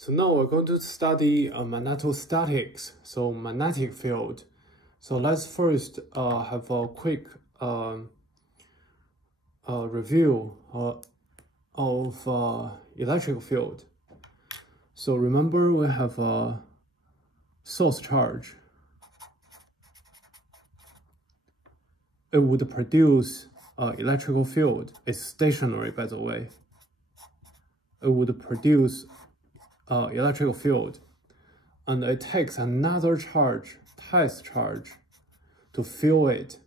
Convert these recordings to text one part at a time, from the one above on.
So now we're going to study magnetostatics, so magnetic field. So let's first have a quick review of electric field. So remember we have a source charge. It would produce electrical field. It's stationary, by the way. It would produce electrical field, and it takes another charge, test charge, to fill it.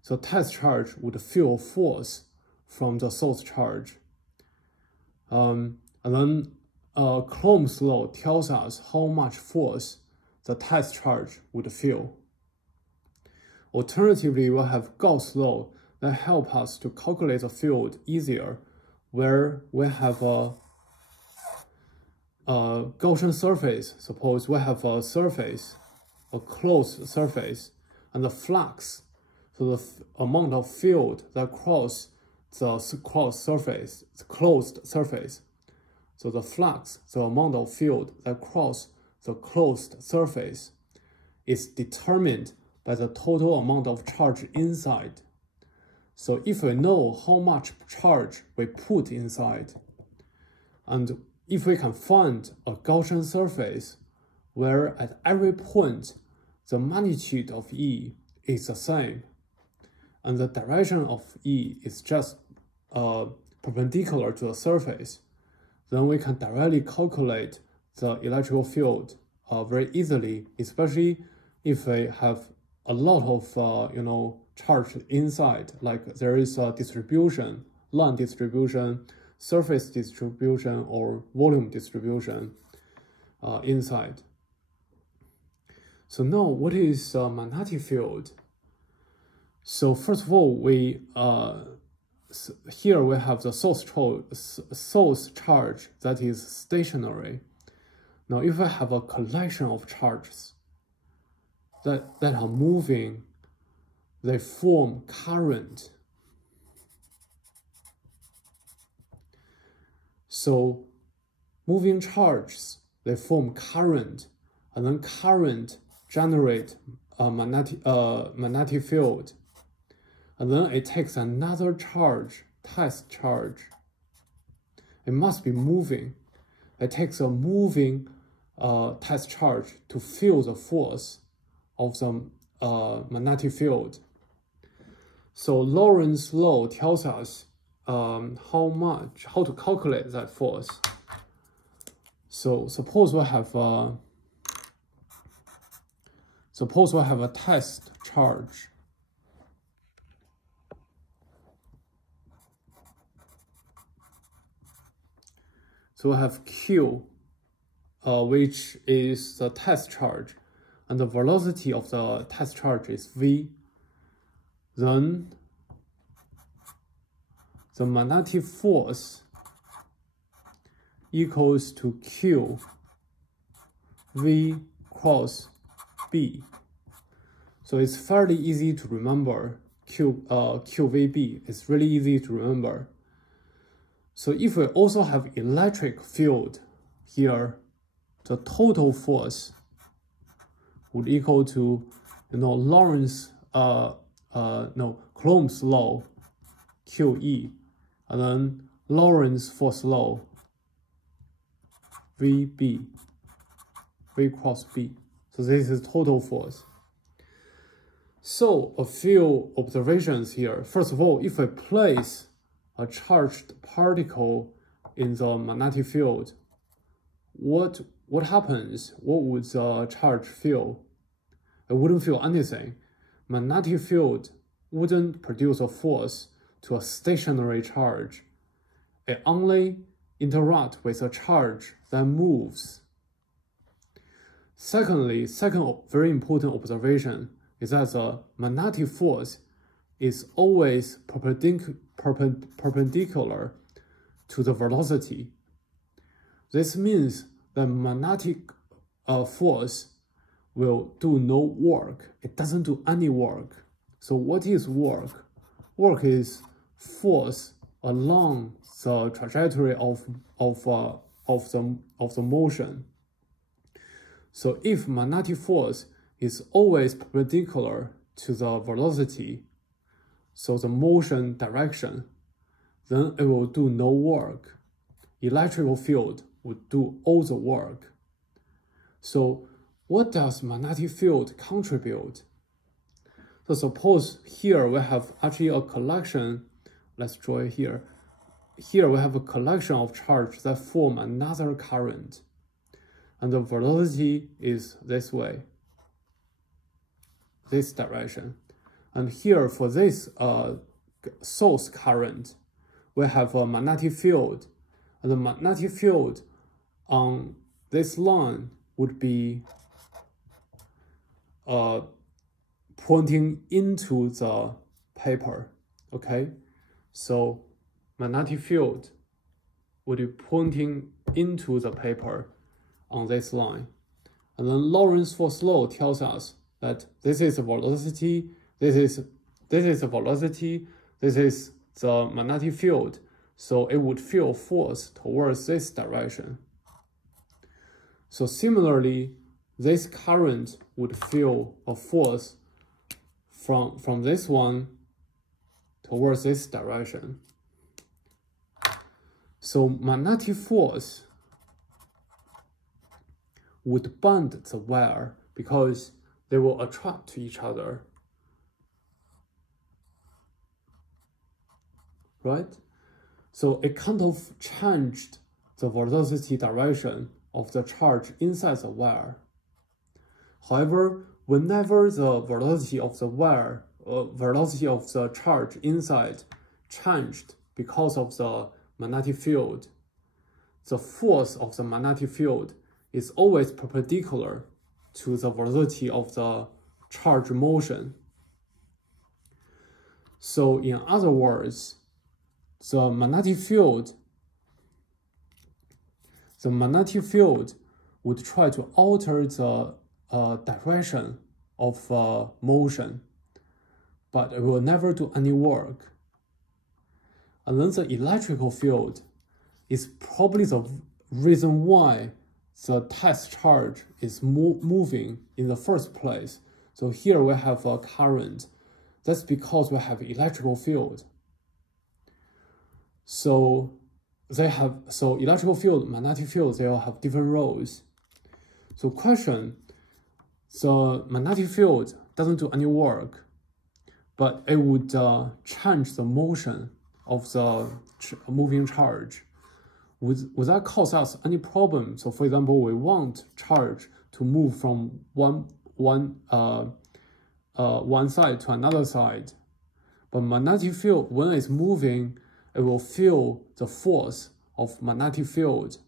So test charge would fill force from the source charge. And then Coulomb's law tells us how much force the test charge would fill. Alternatively, we have Gauss' law that help us to calculate the field easier, where we have a Gaussian surface. Suppose we have a surface, a closed surface, and the flux, so the amount of field that cross the closed surface. So the flux, the amount of field that cross the closed surface, is determined by the total amount of charge inside. So if we know how much charge we put inside, and if we can find a Gaussian surface where at every point the magnitude of E is the same, and the direction of E is just perpendicular to the surface, then we can directly calculate the electrical field very easily, especially if we have a lot of charge inside, like there is a distribution, line distribution, surface distribution, or volume distribution inside. So now, what is magnetic field? So first of all, here we have the source charge that is stationary. Now, if I have a collection of charges that are moving, they form current. So moving charges, they form current, and then current generate a magnetic field. And then it takes another charge, test charge. It must be moving. It takes a moving test charge to feel the force of the magnetic field. So Lorentz law tells us how to calculate that force. So suppose we have a test charge. So we have Q, which is the test charge, and the velocity of the test charge is V. Then the magnetic force equals to Q V cross B. So it's fairly easy to remember. QVB is really easy to remember. So if we also have electric field here, the total force would equal to Lorentz Coulomb's law, QE, and then Lorentz force law, VB, V cross B. So this is total force. So a few observations here. First of all, if I place a charged particle in the magnetic field, what happens? What would the charge feel? It wouldn't feel anything. Magnetic field wouldn't produce a force to a stationary charge. It only interacts with a charge that moves. Secondly, second very important observation is that the magnetic force is always perpendicular to the velocity. This means the magnetic force will do no work. It doesn't do any work. So what is work? Work is force along the trajectory of of the motion. So if magnetic force is always perpendicular to the velocity, so the motion direction, then it will do no work. Electrical field would do all the work. So what does magnetic field contribute? So suppose here we have actually a collection, let's draw it here. Here we have a collection of charge that form another current. And the velocity is this way, this direction. And here for this source current, we have a magnetic field. And the magnetic field on this line would be pointing into the paper, okay? So magnetic field would be pointing into the paper on this line. And then Lorentz force law tells us that this is the velocity, this is the velocity, this is the magnetic field. So it would feel force towards this direction. So similarly, this current would feel a force from this one towards this direction. So magnetic force would bond the wire because they will attract to each other, right? So it kind of changed the velocity direction of the charge inside the wire. However, whenever the velocity of the wire, velocity of the charge inside changed because of the magnetic field, the force of the magnetic field is always perpendicular to the velocity of the charge motion. So in other words, the magnetic field would try to alter the direction of motion, but it will never do any work. And then the electrical field is probably the reason why the test charge is moving in the first place. So here we have a current. That's because we have electrical field. So electrical field, magnetic field, they all have different roles. So question, the magnetic field doesn't do any work, but it would change the motion of the moving charge. Would that cause us any problem? So for example, we want charge to move from one side to another side, but magnetic field, when it's moving, it will feel the force of magnetic field,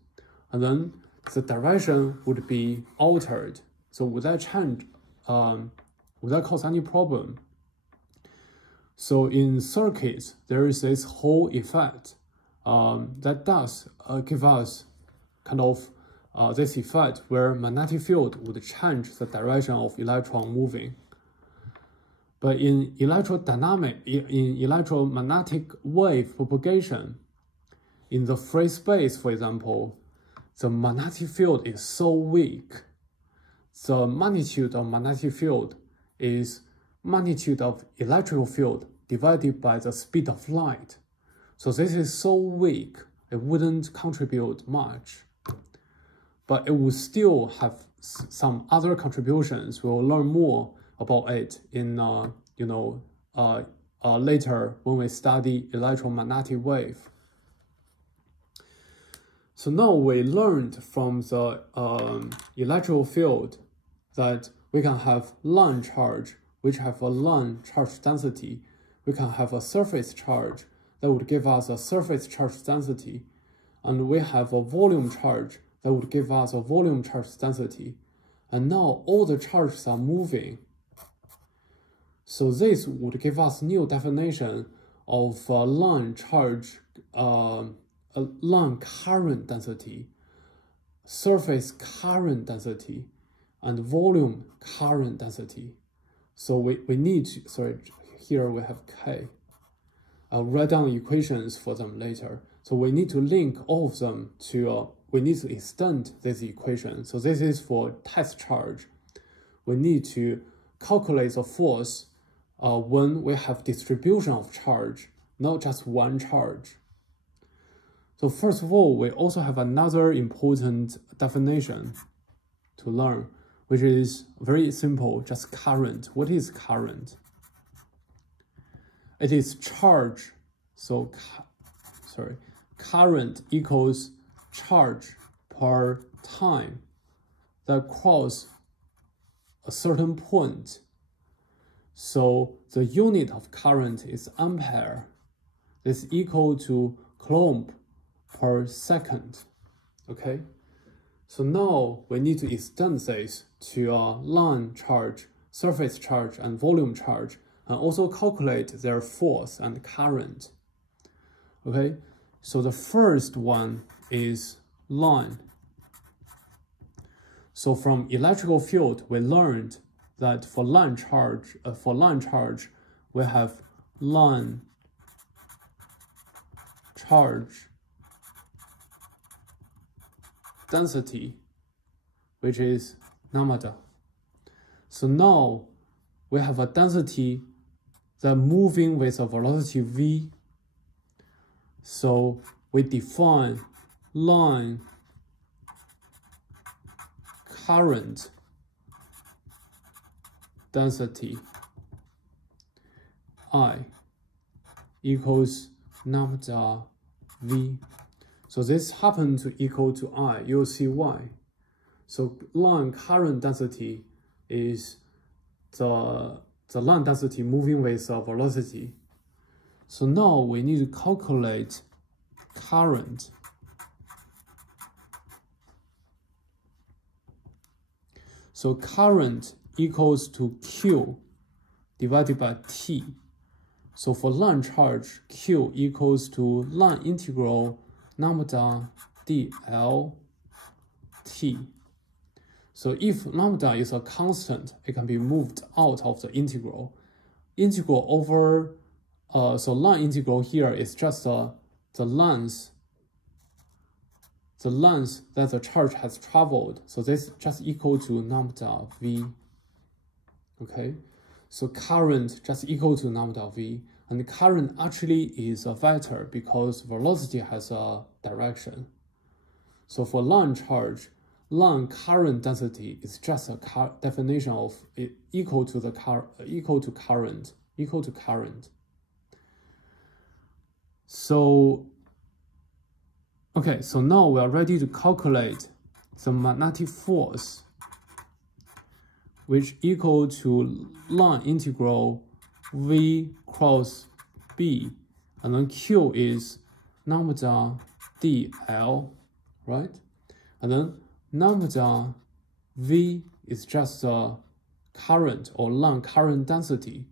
and then the direction would be altered. So would that change? Would that cause any problem? So in circuits, there is this whole effect that does give us kind of this effect where magnetic field would change the direction of electron moving. But in electromagnetic wave propagation, in the free space, for example, the magnetic field is so weak. The magnitude of magnetic field is magnitude of electrical field divided by the speed of light. So this is so weak, it wouldn't contribute much. But it will still have some other contributions. We'll learn more about it in later when we study electromagnetic wave. So now we learned from the electrical field that we can have line charge, which have a line charge density. We can have a surface charge that would give us a surface charge density. And we have a volume charge that would give us a volume charge density. And now all the charges are moving. So this would give us new definition of line charge, line current density, surface current density, and volume current density. So we need to, sorry, here we have K. I'll write down equations for them later. So we need to link all of them to we need to extend this equation. So this is for test charge. We need to calculate the force when we have distribution of charge, not just one charge. So first of all, we also have another important definition to learn, which is very simple, just current. What is current? It is charge. So, current equals charge per time that cross a certain point. So the unit of current is ampere. This is equal to coulomb per second. Okay? So now we need to extend this to line charge, surface charge, and volume charge, and also calculate their force and current. Okay? So the first one is line. So from electrical field, we learned that for line charge, we have line charge density, which is lambda. So now we have a density that moving with a velocity v. So we define line current density I equals lambda v. So this happens to equal to I. You'll see why. So line current density is the line density moving with a velocity. So now we need to calculate current. So current equals to Q divided by T. So for line charge, Q equals to line integral lambda dL T. So if lambda is a constant, it can be moved out of the integral. Integral over, so line integral here is just the length that the charge has traveled. So this is just equal to lambda V. Okay, so current just equal to lambda V. And the current actually is a vector because velocity has a direction. So for line charge, line current density is just a definition of it equal to current. So, okay, so now we are ready to calculate the magnetic force, which equal to line integral V cross B, and then Q is lambda dL, right? And then lambda V is just the current or line current density.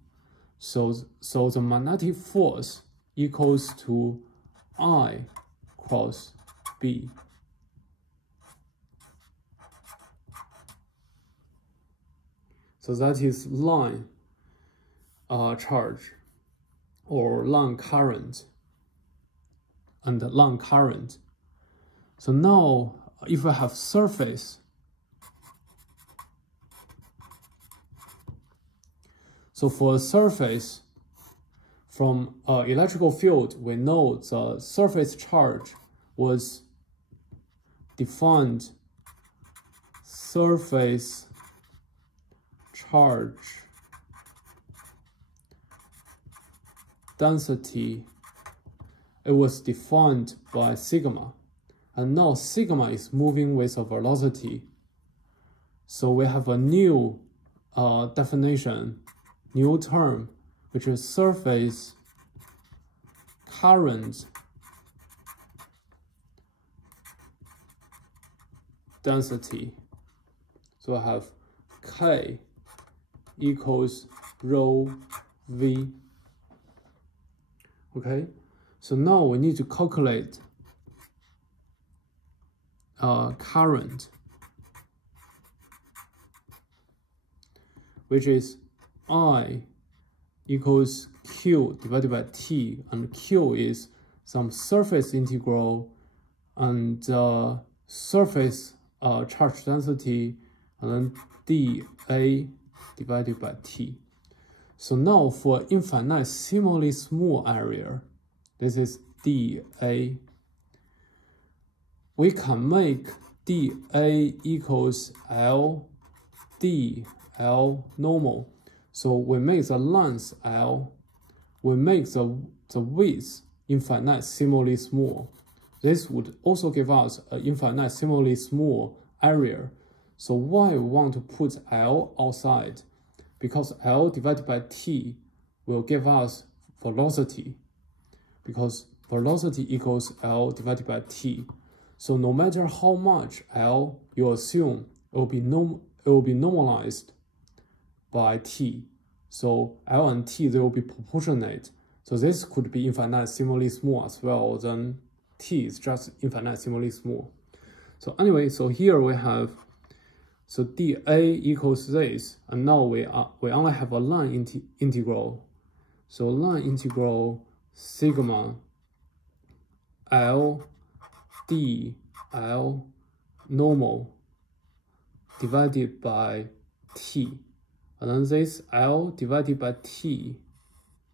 So the magnetic force equals to I cross B. So that is line charge or line current and line current. So now if I have surface, so for a surface from electrical field, we know the surface charge was defined surface charge density. It was defined by sigma, and now sigma is moving with a velocity. So we have a new definition, new term, which is surface current density. So I have K equals rho V. Okay, so now we need to calculate current, which is I equals Q divided by T, and Q is some surface integral and surface charge density, and then dA divided by T. So now for infinitesimally small area, this is dA. We can make dA equals L dL normal. So we make the length L, we make the width infinitesimally small. This would also give us an infinitesimally small area. So why we want to put L outside? Because L divided by T will give us velocity. Because velocity equals L divided by T. So no matter how much L you assume, it will be normalized by T. So L and T, they will be proportionate. So this could be infinitesimally small as well, then T is just infinitesimally small. So anyway, so here we have, so dA equals this, and now we only have a line integral. So line integral sigma L dL normal divided by T. And then this L divided by T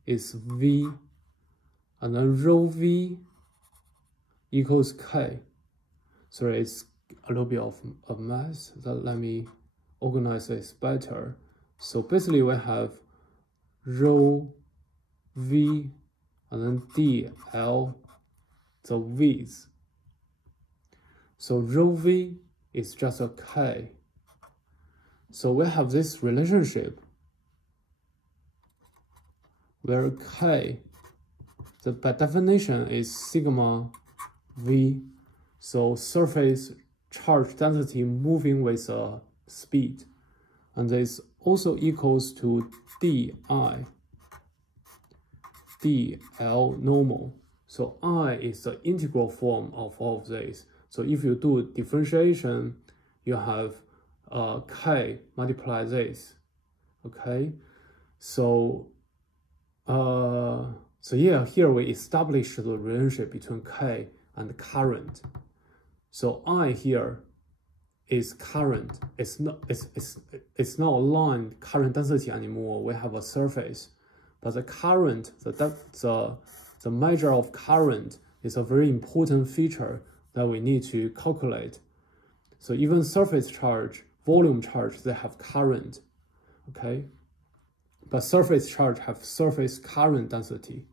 is V, and then rho V equals K. Sorry, it's a little bit of a mess. Let me organize this better. So basically we have rho V and then dL, the width. So rho V is just a K. So we have this relationship where K, by definition, is sigma V. So surface charge density moving with speed. And this also equals to dI, dL normal. So I is the integral form of all of this. So if you do differentiation, you have K multiply this, okay? So yeah, here we establish the relationship between K and current. So I here is current. It's not a line current density anymore. We have a surface, but the current, the measure of current is a very important feature that we need to calculate. So even surface charge, volume charge, they have current, okay? But surface charge have surface current density.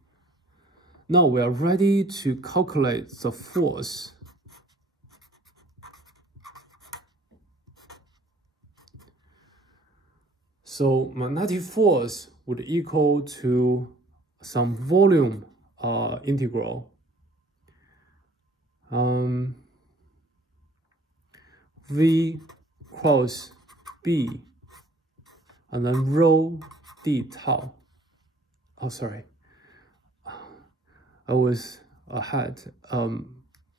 Now we are ready to calculate the force. So magnetic force would equal to some volume integral. V cross B, and then rho d tau. Oh, sorry, I was ahead.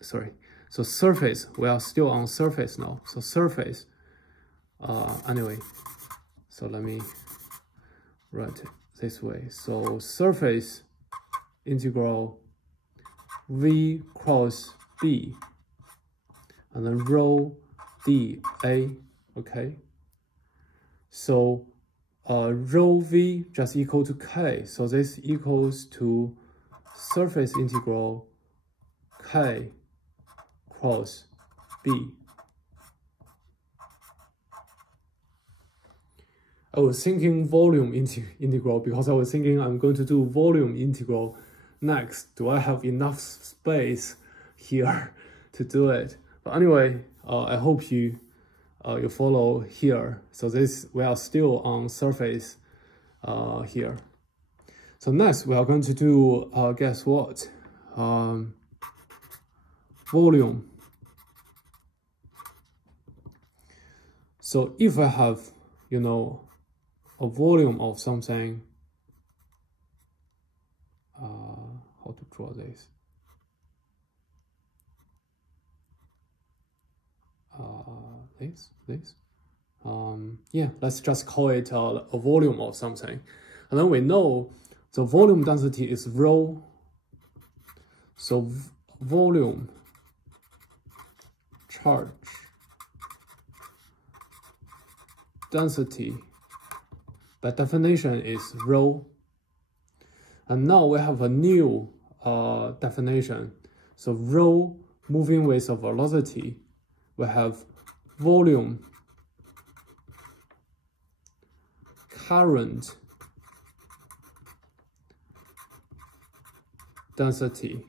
Sorry. So surface, we are still on surface now. So surface. Anyway, so let me write it this way. So surface integral V cross B, and then rho dA, okay? So rho V just equal to K, so this equals to surface integral K cross B. I was thinking volume integral because I was thinking I'm going to do volume integral next. Do I have enough space here to do it? But anyway, I hope you follow here. So we are still on surface here. So next we are going to do guess what? Volume. So if I have, a volume of something, how to draw this? Yeah, let's just call it a volume of something. And then we know the volume density is rho. So volume charge density by definition is rho. And now we have a new definition. So rho moving with a velocity, we have volume current density,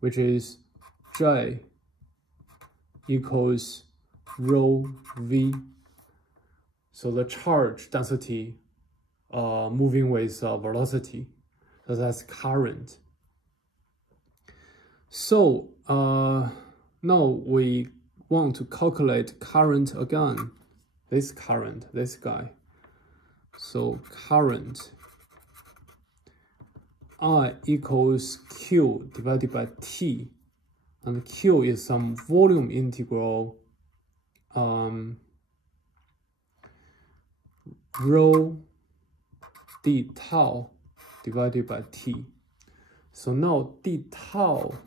which is J equals rho V. So the charge density moving with velocity, so that's current. So now we want to calculate current again. This current, this guy. So current I equals Q divided by T, and Q is some volume integral rho d tau divided by T. So now d tau,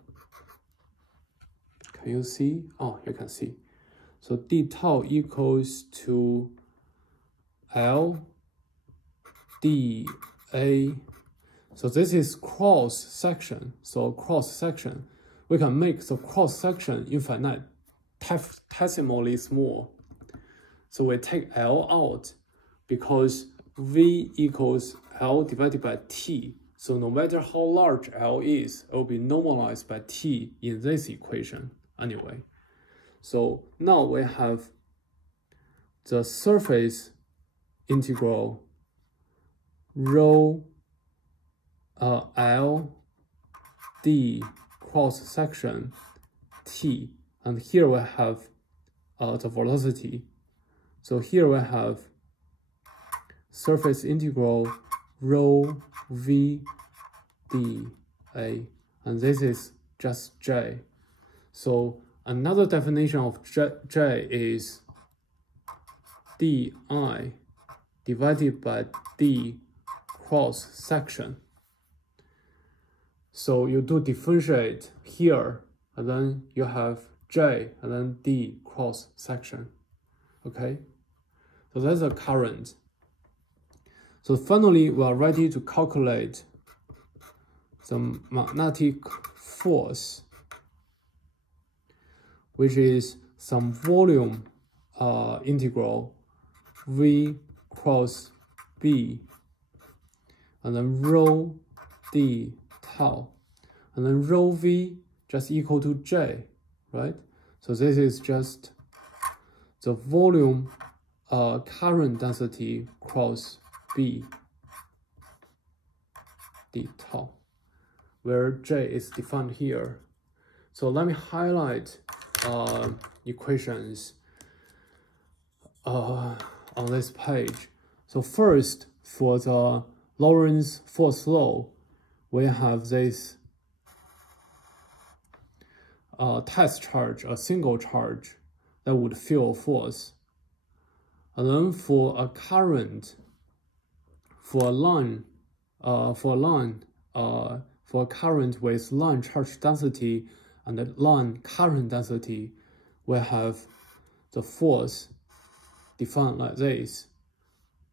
can you see? Oh, you can see. So d tau equals to L d A. So this is cross section. So cross section, we can make the cross section infinitesimally small. So we take L out because V equals L divided by T. So no matter how large L is, it will be normalized by T in this equation anyway. So now we have the surface integral rho L d cross section T, and here we have the velocity. So here we have surface integral rho V d A, and this is just J. So another definition of J is di divided by d cross section. So you do differentiate here, and then you have J and then d cross section. Okay, so that's a current. So finally, we are ready to calculate the magnetic force, which is some volume integral V cross B, and then rho d tau, and then rho V just equal to J, right? So this is just the volume current density cross B d tau, where J is defined here. So let me highlight equations on this page. So first, for the Lorentz force law, we have this test charge, a single charge that would feel force. And then for a current, for a current with line charge density and the line current density, we have the force defined like this.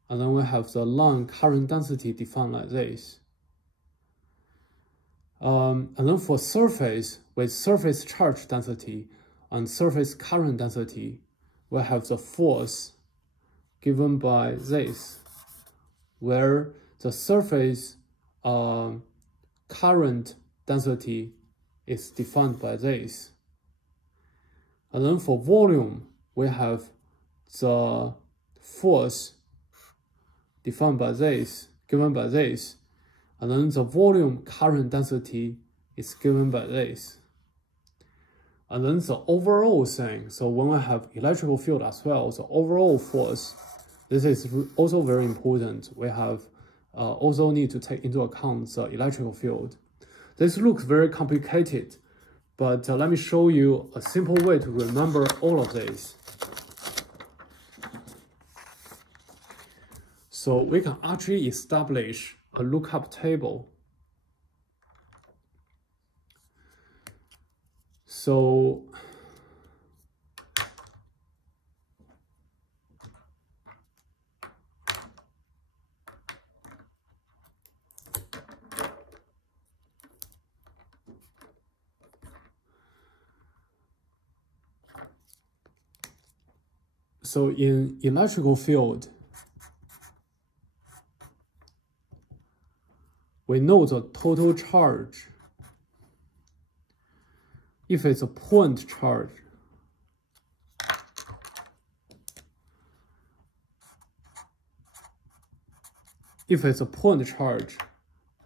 And then we have the line current density defined like this. And then for surface, with surface charge density and surface current density, we have the force given by this, where the surface current density is defined by this. And then for volume, we have the force defined by this, given by this, and then the volume current density is given by this. And then the overall thing, so when we have electrical field as well, the overall force, this is also very important. We have also need to take into account the electrical field. This looks very complicated, but let me show you a simple way to remember all of this. So we can actually establish a lookup table. So So in electrical field, we know the total charge. If it's a point charge,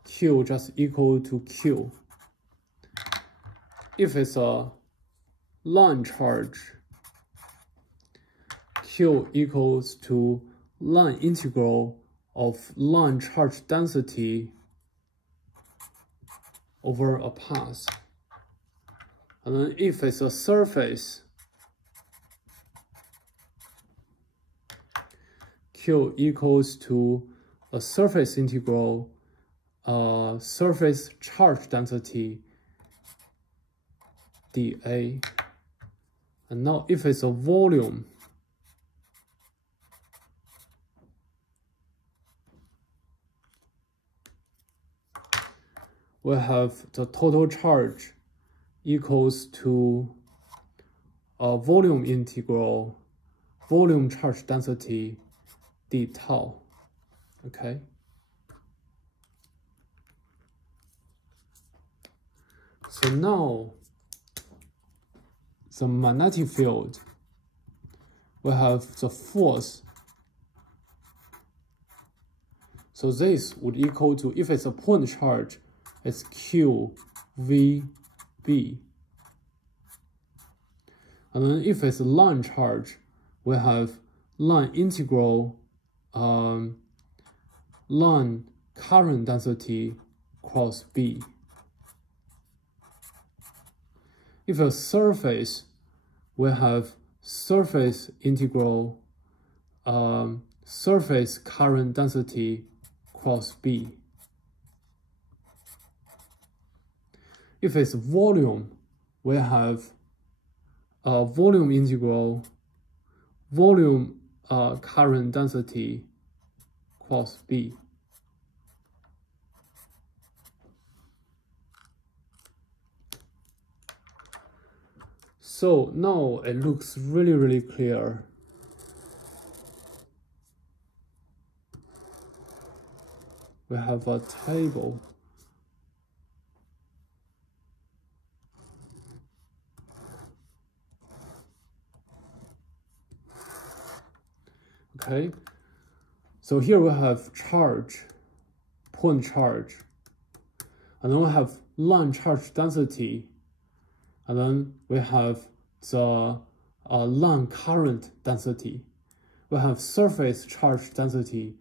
Q just equal to Q. If it's a line charge, Q equals to line integral of line charge density over a path. And then if it's a surface, Q equals to a surface integral, surface charge density dA. And now if it's a volume, we have the total charge equals to a volume integral, volume charge density d tau. Okay. So now the magnetic field, we have the force. So this would equal to, if it's a point charge, it's QVB. And then if it's a line charge, we have line integral, line current density cross B. If a surface, we have surface integral, surface current density cross B. If it's volume, we have volume integral, volume current density cross B. So now it looks really, really clear. We have a table. Okay, so here we have charge, point charge, and then we have line charge density, and then we have the line current density. We have surface charge density,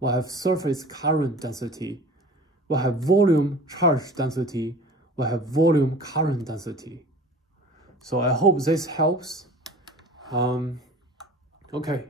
we have surface current density, we have volume charge density, we have volume current density. So I hope this helps. Okay.